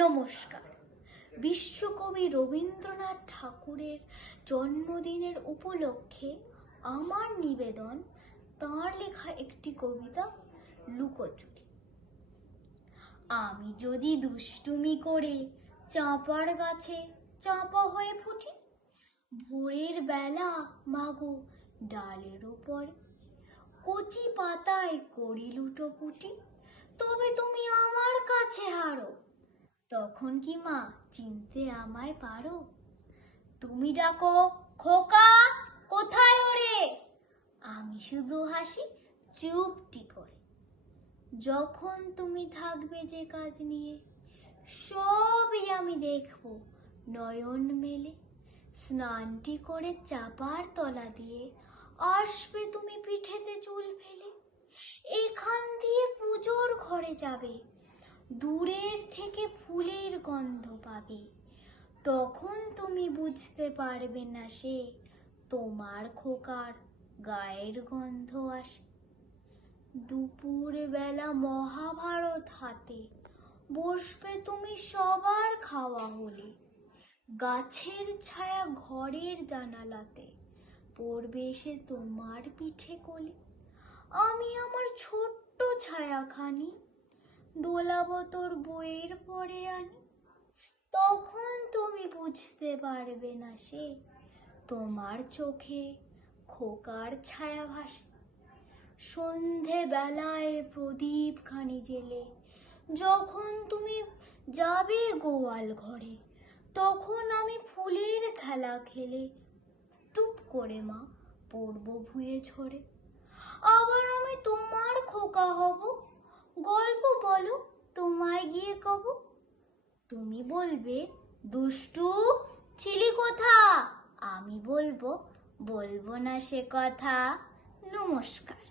নমস্কার। বিশ্বকবি রবীন্দ্রনাথ ঠাকুরের জন্মদিনের উপলক্ষে আমার নিবেদন তাঁর লেখা একটি কবিতা লুকোচুরি। আমি যদি দুষ্টুমি করে চাঁপার গাছে চাঁপা হয়ে ফুটি, ভোরের বেলা মাগো ডালের উপর কচি পাতায় করি লুটোপুটি, তবে তুমি আমার কাছে হারো, তখন কি মা চিনতে আমায় পারো? তুমি ডাকো খোকা কোথায় ওরে, আমি শুধু হাসি চুপটি করে। যখন তুমি থাকবে যে কাজ নিয়ে, সবই আমি দেখবো নয়ন মেলে। স্নানটি করে চাপার তলা দিয়ে আসবে তুমি পিঠেতে চুল ফেলে। এখান দিয়ে পুজোর ঘরে যাবে, দূরের থেকে ফুলের গন্ধ পাবে। তখন তুমি বুঝতে পারবে না সে তোমার খোকার গায়ের গন্ধ আসে। দুপুর বেলা মহাভারত হাতে বসবে তুমি সবার খাওয়া হলে। গাছের ছায়া ঘরের জানালাতে পড়বে এসে তোমার পিঠে কোলে। আমি আমার ছোট্ট ছায়াখানি দোলাবো তোর বইয়ের পরে আনি। তখন তুমি বুঝতে পারবে না সে তোমার চোখে খোকার ছায়া ভাসে। সন্ধে বেলায় প্রদীপ খানি জেলে যখন তুমি যাবে গোয়াল ঘরে, তখন আমি ফুলের খেলা খেলে টুপ করে মা পড়বো ভুঁয়ে ঝরে। আবার আমি তোমার খোকা হব, গল্প বলো তোমায় গিয়ে কব। তুমি বলবে দুষ্টু ছিলি কোথা, আমি বলবো না সে কথা। নমস্কার।